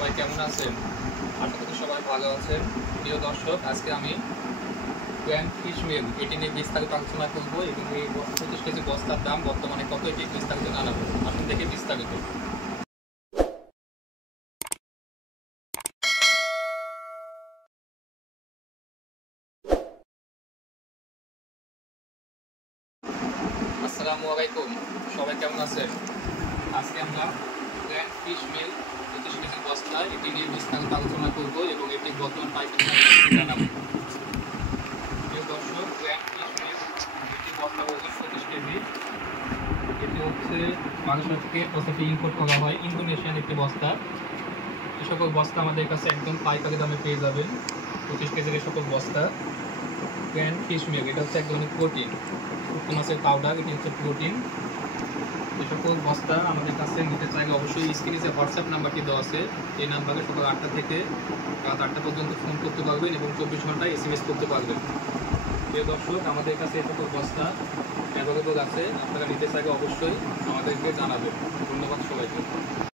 সবাই কেমন আছেন? আশা করি সবাই ভালো আছেন। প্রিয় দর্শক, আজকে আমি গ্র্যান্ড ফিশ মিল এটি নিয়ে বিস্তারিত আলোচনা করবো এবং এই 25 কেজি বস্তার দাম বর্তমানে কত এটি বিস্তারিত জানাবো। আসুন দেখে বিস্তারিত। আসসালামু আলাইকুম, সবাই কেমন আছেন? আজকে আমরা গ্র্যান্ড ফিশ মিল 25 কেজি বস্তা এটি নিয়ে বিস্তারিত আলোচনা করবো এবং এটি বর্তমান পাইকারি জানাবো। প্রিয় দর্শক, গ্র্যান্ড ফিশ মিল এটি বস্তা ওজন 25 কেজি। এটি হচ্ছে বাংলাদেশ থেকে ইম্পোর্ট করা হয়, ইন্দোনেশিয়ান একটি বস্তা। এই সকল বস্তা আমাদের কাছে একদম পাইকারি দামে পেয়ে যাবেন। 25 কেজির এই সকল বস্তা গ্র্যান্ড ফিশ মিল, এটা হচ্ছে এক ধরনের প্রোটিন, শুকনো মাছের পাউডার, এটি হচ্ছে প্রোটিন। এই সকল বস্তা আমাদের কাছে নিতে চাইলে অবশ্যই স্ক্রিনে যে হোয়াটসঅ্যাপ নাম্বারটি দেওয়া আছে এই নাম্বারে সকাল 8টা থেকে রাত 8টা পর্যন্ত ফোন করতে পারবেন এবং 24 ঘন্টায় SMS করতে পারবেন। প্রিয় দর্শক, আমাদের কাছে এই সকল বস্তা অ্যাভেলেবল আছে, আপনারা নিতে চাইলে অবশ্যই আমাদেরকে জানাবেন। ধন্যবাদ সবাইকে।